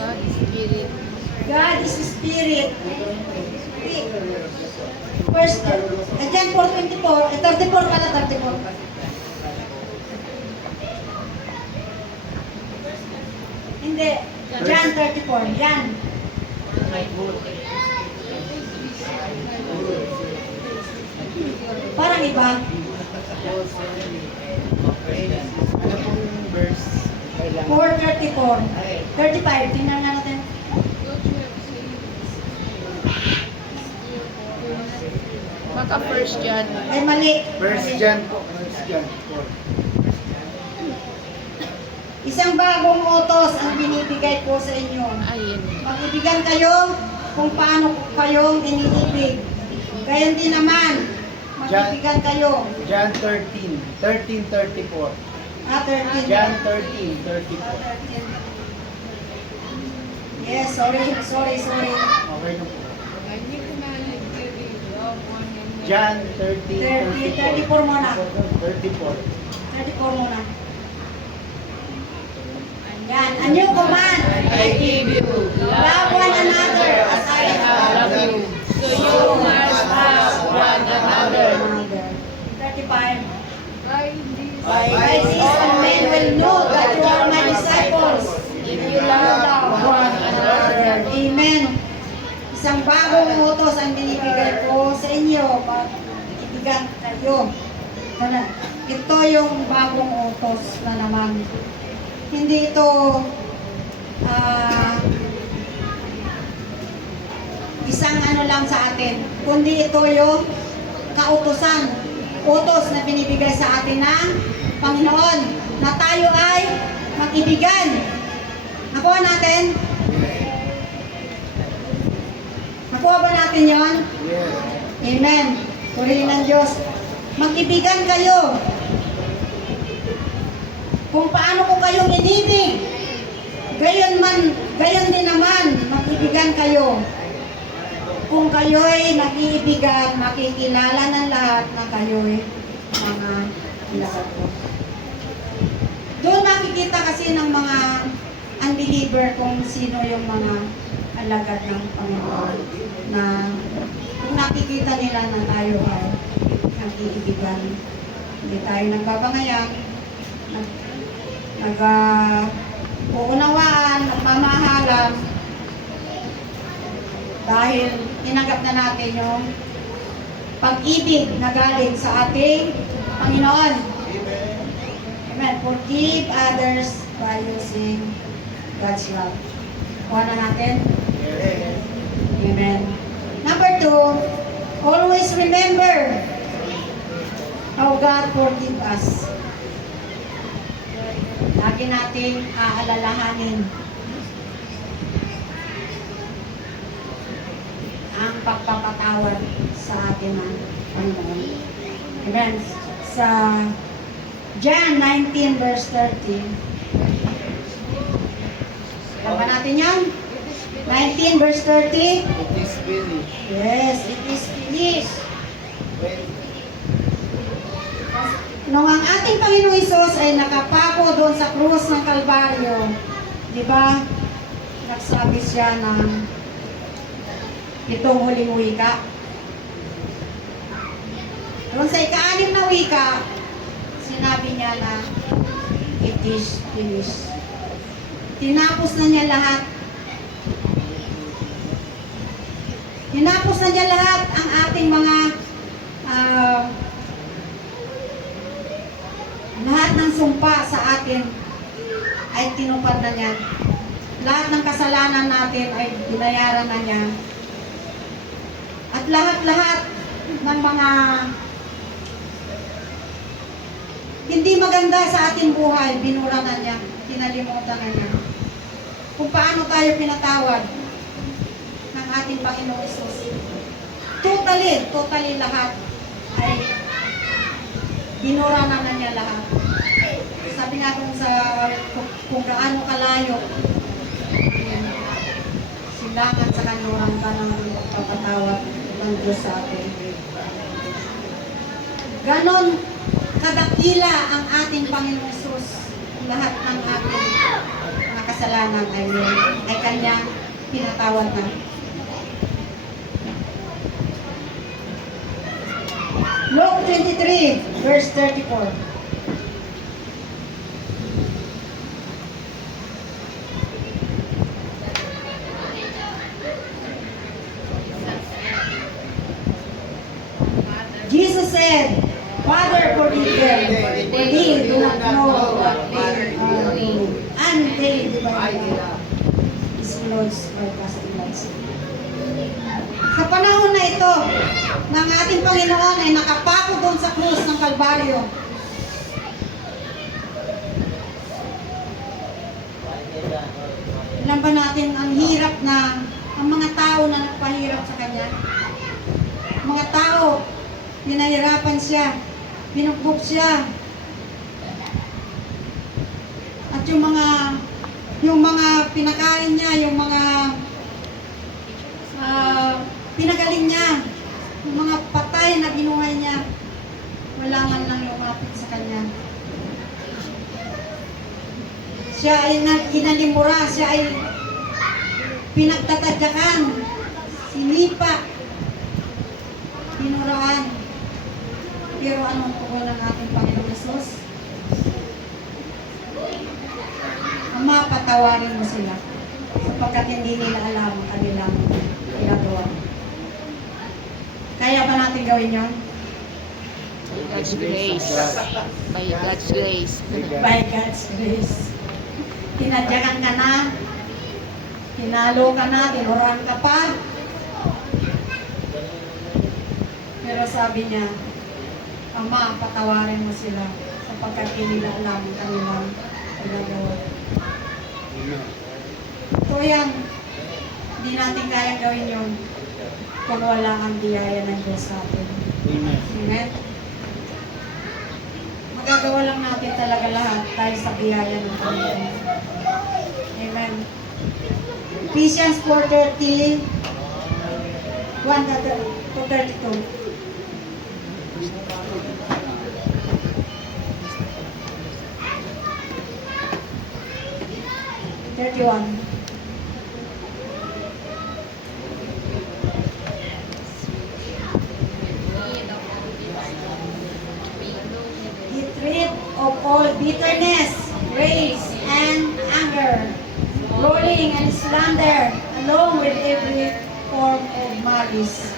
God is spirit. God is Spirit. First, John 4:24, 34 pala, 34. Hindi, John 34, John. Parang iba. Ano pong verse? Kailangan. 4:34. 35, tingnan nga natin. Baka first John. Ay, mali. First Mali. John po. First John 4. Isang bagong utos ang binibigay ko sa inyo. Ayun. Mag-ibigan kayo kung paano kayong iniibig. Gayon din naman, mag-ibigan kayo. John 13. 13:34. 13. John 13:34. Yes, sorry. Okay na po. John 34 13:34. muna. 34. 34 muna. Yan, a new command. I give you Love one another as I have love you. So you must love one another. 35. By this all men will know that you are my disciples. If you love one another. Amen. Isang bagong utos ang binibigay ko sa inyo. Mag-ibigan kayo. Ito yung bagong utos na naman. Hindi ito isang ano lang sa atin, kundi ito yung kautusan, utos na binibigay sa atin ng Panginoon na tayo ay mag-ibigan. Nakuha natin? Nakuha ba natin yon? Yes. Amen. Purihin ng Diyos. Mag-ibigan kayo. kung paano ko kayong inibig, gayon din naman, mag-ibigan kayo. Kung kayo'y nag-iibigan, makikilala ng lahat na kayo'y mga ilagad ko. Doon makikita kasi ng mga unbeliever kung sino yung mga alagad ng Panginoon na kung nakikita nila na tayo ay nag-iibigan. Hindi tayo nagbabangayan, uunawaan, nagmamahalan dahil tinanggap na natin yung pag-ibig na galing sa ating Panginoon. Amen. Forgive others by using God's love. Kuha na natin. Amen. Number 2, always remember how God forgive us. Lagi nating aalalahanin ang pagpapatawad sa atin ng Panginoon. Amen. Sa John 19 verse 30. Tama natin yan? 19 verse 30. It is finished. Yes, it is finished. When Nung ang ating Panginoong Hesus ay nakapako doon sa krus ng Kalbaryo, di ba? Nagsabi siya ng itong huling wika. Doon sa ika-anim na wika, sinabi niya na it is finished. Tinapos na niya lahat. Tinapos na niya lahat ang ating mga lahat ng sumpa sa atin ay tinupad na niya. Lahat ng kasalanan natin ay binayaran na niya. At lahat-lahat ng mga hindi maganda sa ating buhay, binura na niya, kinalimutan na niya. Kung paano tayo pinatawad ng ating Panginoong Hesus. Totally lahat ay binura na niya lahat. Sabi nga kung gaano kalayo silangan sa kanluran ka ng pagpapatawad ng Diyos sa atin. Ganon kadakila ang ating Panginoong Hesus. Lahat ng ating mga kasalanan ay Kanya pinatawad na. Luke 23, verse 34. Jesus said, Father, forgive them, for they do not know what they are doing. And they divide His clothes or casting lights. Sa panahon na ito, ng ating Panginoon ay nakapako doon sa krus ng Kalbaryo. Alam ba natin ang hirap na ang mga tao na nagpahirap sa Kanya? Mga tao, pinahirapan siya, binugbog siya. At yung mga pinakain niya, yung mga pinagaling niya, yung mga patay na binuhay niya, wala man lang lumapit sa Kanya. Siya ay inalimura, siya ay pinagtatadyakan, sinipa, binuraan. Pero anong tugon ng ating Panginoong Hesus? Ama, patawarin mo sila sapagkat hindi nila alam ang kanilang ginagawa. Kaya ba natin gawin yon? God's grace. By God's grace. By God's grace. Tinadyakan ka na, tinalo ka na, tinuruan ka pa. Pero sabi niya, Ama, patawarin mo sila sapagkat hindi nila alam ang kanilang ginagawa. So yan, hindi natin kaya gawin yun kung wala ang biyaya ng Diyos sa atin. Amen. Amen. magagawa lang natin talaga lahat dahil sa biyaya ng Panginoon. Amen. Ephesians 4:30, 1 to 32. Get rid of all bitterness, rage, and anger, brawling and slander, along with every form of malice.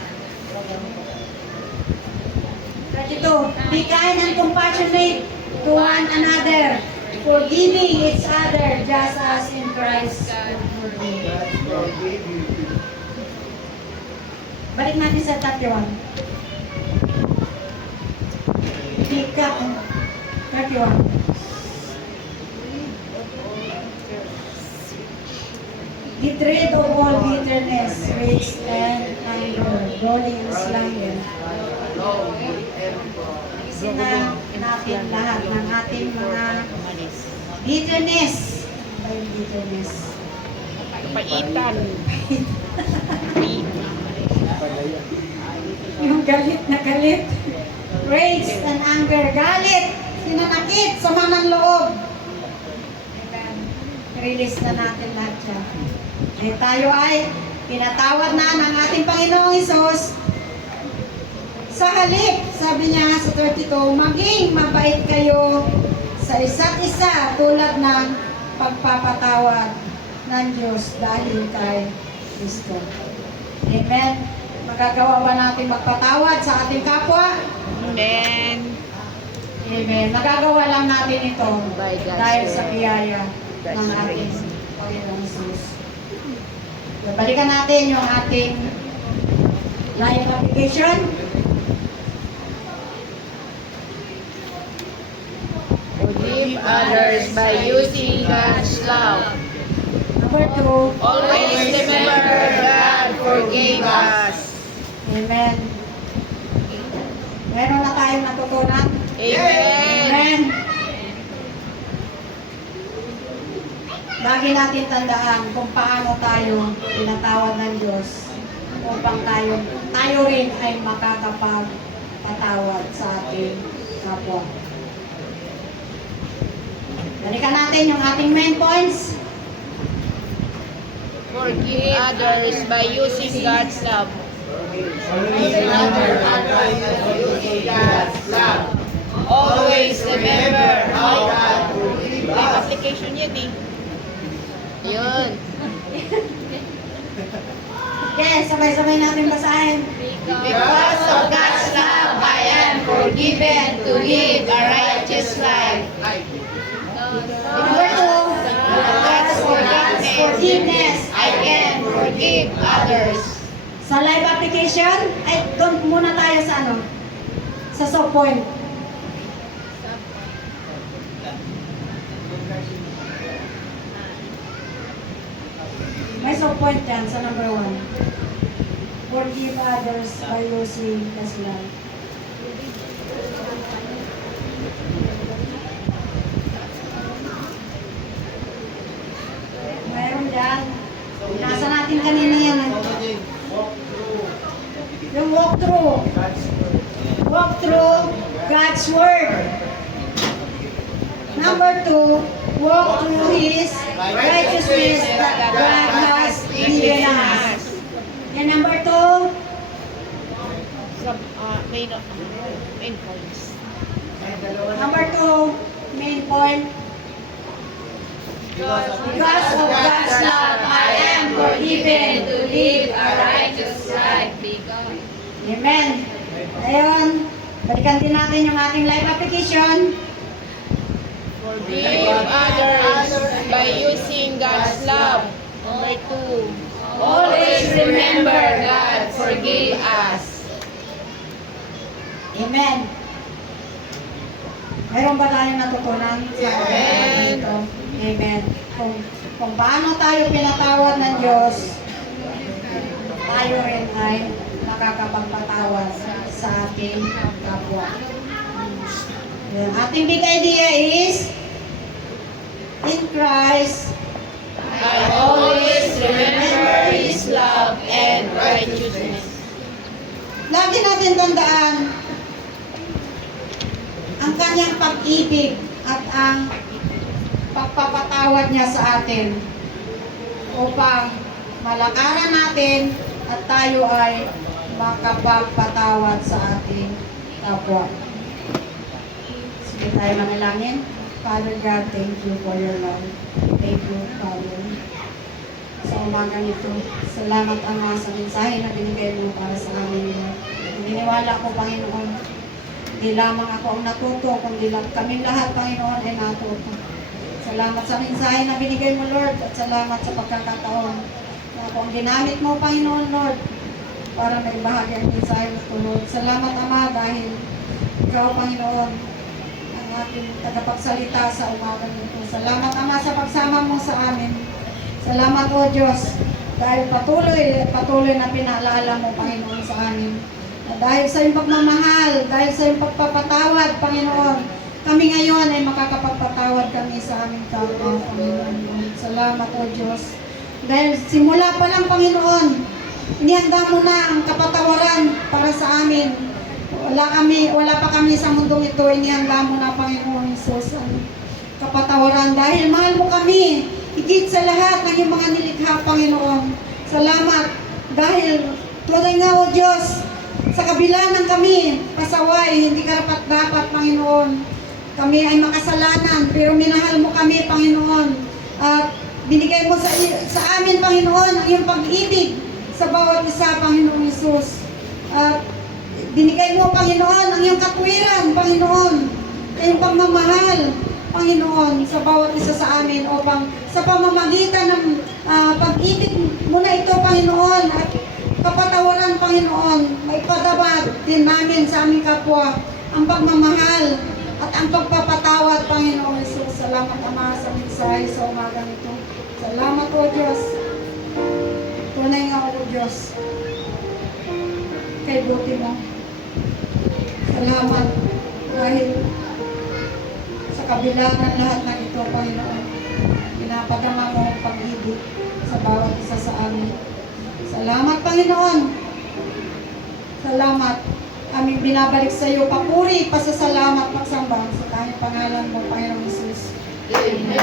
32. Be kind and compassionate to one another, forgiving each other just as in Christ forgave. That's forgive you. Balik natin sa 31. Pick up 31. Get rid of all bitterness, rage, and anger, brawling and slander. Alisin na natin lahat ng ating mga bitterness. Ano ba yung bitterness? Paitan. Yung galit na galit. Rage and anger. Galit, sinanakit, sama ng loob. Amen. Release na natin lahat yan. Eh, tayo ay pinatawad na ng ating Panginoong Hesus. Sa halip, sabi niya sa 32, maging mabait kayo sa isa't isa tulad ng pagpapatawad ng Diyos dahil kay Kristo. Amen. Magagawa ba natin magpatawad sa ating kapwa? Amen. Amen. Magagawa lang natin ito By God's dahil grace. sa biyaya God's ng ating grace. Panginoong Jesus. Balikan natin yung ating live application. Forgive others by using God's love. Number 2. Always remember God forgave us. Amen. Meron na tayong natutunan. Amen. Amen. Lagi natin tandaan kung paano tayo pinatawad ng Diyos upang tayo rin ay makakapagpatawad sa ating kapwa. Balikan natin yung ating main points. Forgive others by using God's love. Always remember how God forgave us. May application yan eh. Yun. Okay, sabay-sabay natin basahin. Because of God's love, I am forgiven to live a righteous life. Number 2, Because of God's forgiveness, I can forgive others. sa live application, ay doon muna tayo sa ano? Sa soft point. May soft point yan sa number 1. Forgive others by using God's love. Mayroon dyan. Nasa natin kanina yan. Yung walkthrough. Walkthrough God's Word. Number 2, walk through His righteousness that God has given us. And number 2, Main points. number 2, main point. Because of God's love, I am forgiven to live a righteous life. Amen. Ayun, balikan din natin yung ating live application. Forgive others by using God's love. Number 2. Always remember God forgave us. Amen. Meron ba tayong natutunan sa Amen. ito? Amen. Kung paano tayo pinatawad ng Diyos, tayo rin ay nakakapagpatawad sa ating kapwa. Yan. Ating big idea is, in Christ, I always remember His love and righteousness. lagi natin tandaan ang kanyang pag-ibig at ang pagpapatawad niya sa atin upang malakaran natin at tayo ay makapagpatawad sa ating kapwa. Sige tayo manalangin. Father God, thank you for your love. Thank you, Father. Sa umagang ito, salamat Ama sa mensahe na binigay mo para sa amin. Naniniwala ko, Panginoon, hindi lamang ako ang natuto, kundi kami lahat, Panginoon, ay natuto. Salamat sa mensahe na binigay mo, Lord, at salamat sa pagkakataon na ako ang ginamit mo, Panginoon, Lord, para may bahagi ang mensahe mo, Lord. Salamat, Ama, dahil ikaw, Panginoon, ang ating tagapagsalita sa umagang ito. Salamat, Ama, sa pagsama mo sa amin. Salamat, O Diyos, dahil patuloy na pinaalala mo, Panginoon, sa amin. Na dahil sa iyong pagmamahal, dahil sa iyong pagpapatawad, Panginoon, kami ngayon ay makakapagpatawad kami sa aming kapwa, Panginoon. Salamat, O Diyos. Dahil simula pa lang, Panginoon, inihanda mo na ang kapatawaran para sa amin. Wala pa kami sa mundong ito, inihanda mo na, Panginoon Jesus, ang kapatawaran. Dahil mahal mo kami, higit sa lahat ng iyong mga nilikha, Panginoon. Salamat, dahil tunay nga, O Diyos, sa kabila ng kami, pasaway, hindi karapat-dapat, Panginoon. Kami ay makasalanan, pero minahal mo kami, Panginoon. At binigay mo sa amin, Panginoon, ang iyong pag-ibig sa bawat isa, Panginoon Jesus. At binigay mo, Panginoon, ang iyong katwiran, Panginoon. Ang iyong pagmamahal, Panginoon, sa bawat isa sa amin upang sa pamamagitan ng pag-ibig mo na ito, Panginoon, at kapatawaran, Panginoon, maipadabag din namin sa aming kapwa ang pagmamahal at ang pagpapatawad, Panginoon Jesus. Salamat, Ama, sa mensahe sa umagang ito. Salamat, O Diyos. Tunay nga, O Diyos, kay buti mo. Salamat dahil sa kabila ng lahat ng ito, Panginoon, pinapadama mo ang pag-ibig sa bawat isa sa amin. Salamat, Panginoon. Salamat. Aming binabalik sa iyo, papuri, pasasalamat, pagsamba sa tanging pangalan mo, Panginoon Jesus. Amen.